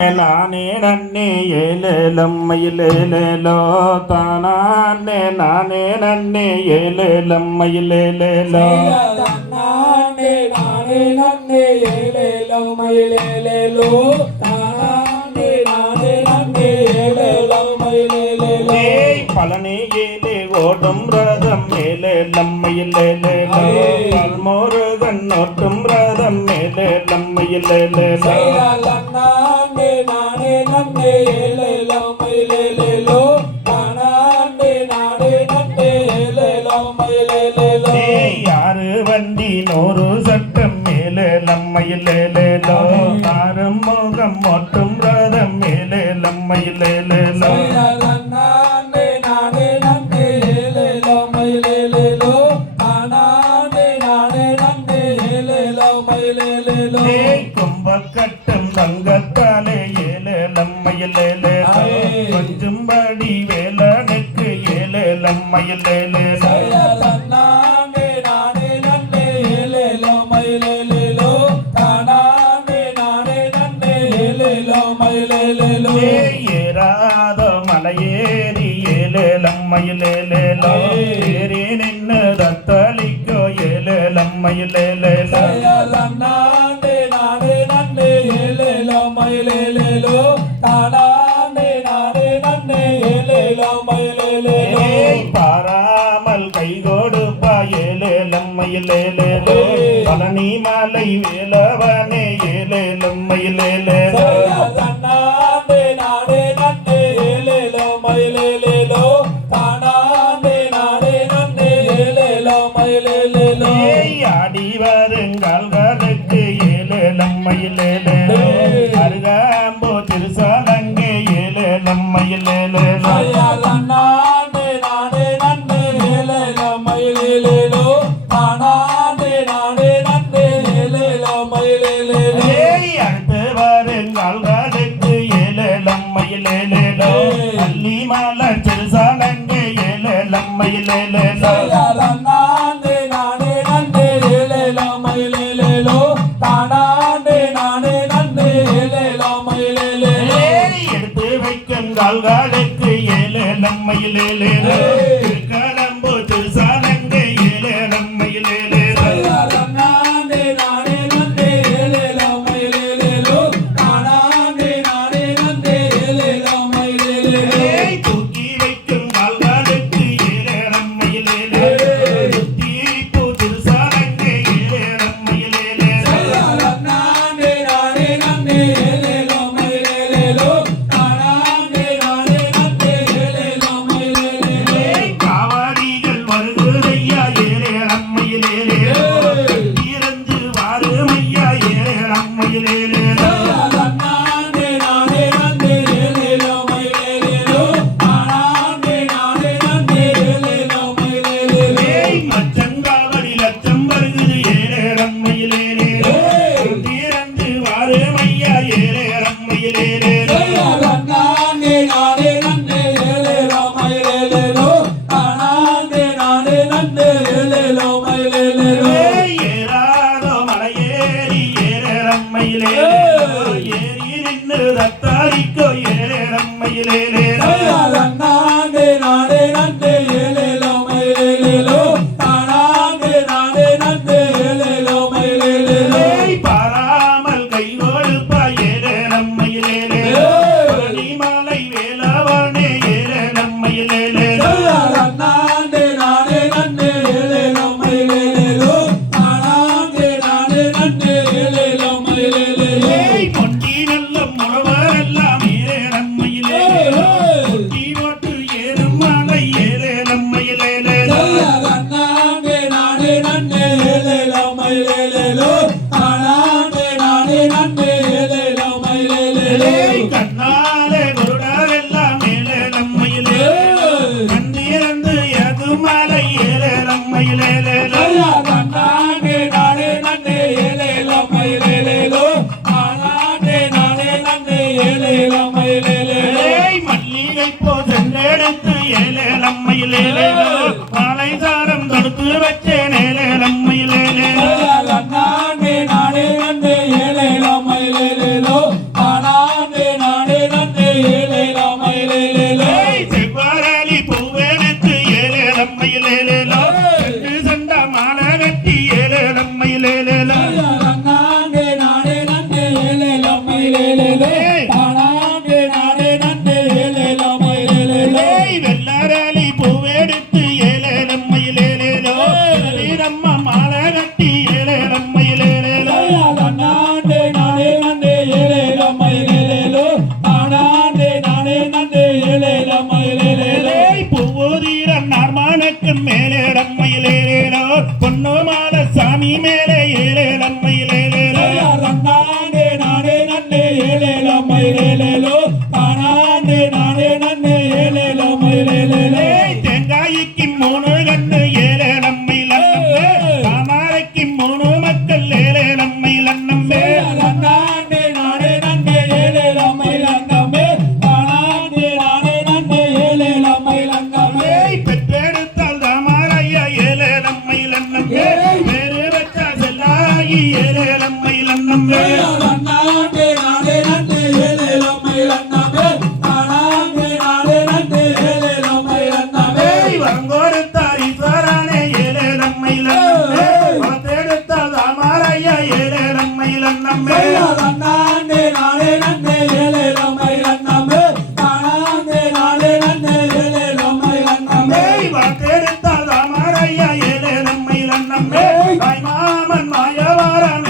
నానే నన్నే ఏలేలమ్మయిలేలో తనాన్నే నానే నన్నే ఏలేలమ్మయిలేలో తనాన్నే నానే నన్నే ఏలేలమ్మయిలేలో తనాన్నే నానే నన్నే ఏలేలమ్మయిలేలో பழனி ஏலே ஓடும் ரதம் மேலேலம்மையிலேலே பல்மோருகன் ஓட்டும் ரதம் மேலேலம்மையிலேலே யாரு வண்டி நூறு சட்டம் மேலே லம்மையிலேலோ ஆரம் முகம் மட்டும் ரதம் மேலே லம்மையிலேலோ கும்பக்கட்டும் தங்கத்தை ஏலம்மையில் கொஞ்சம் படி வேலனுக்கு ஏலம்மையில் ஏறாத மலையேறி ஏலம்மையில் ஏறி நின்று தத்தளிக்கோ ஏலம்மையில் ஏலே லேலோ மலை வேலவனே ஏலேலும் மயிலேலே தன்னாண்டே நாடே நண்டே ஏலேலோ மயிலேலேலோ தானாண்டே நாடே நண்டே ஏலேலோ மயிலேலேலோ ஆடி வருங்கால்களுக்கு ஏலேலம் மயிலேலே அருகாம்போ திருசாலங்கே ஏலேலம் மயிலேலே தன்னாண்டே நாடே நண்டே ஏலேலோ மயிலேலேலோ தானா லேலேலோ அள்ளி மலர் திருசாலங்கு ஏலேலம்மை லேலேலோ நானே நானே நன்றே ஏலேலம்மை லேலேலோ தானாண்டே நானே நன்றே ஏலேலம்மை லேலேலோ எடுத்து வைக்கும் கால்காலுக்கு ஏலேலம்மை லேலேலோ அடிக்கோ ஏழேழம்மையிலே ஹரித்வரானே ஏழே நம்மையில் பார்த்தெடுத்தால் தாமாரையா ஏழே நம்மையில் நம்மே நன்னாண்டே நாளே நன்னே ஏழே நம்மையில் நம்மே தானாண்டே நாளே நன்னே ஏழே நம்மையில் நம்மே பார்த்தெடுத்தால் தாமாரையா ஏழே நம்மையில் நம்மே தாய் மாமன் மாயவாரன்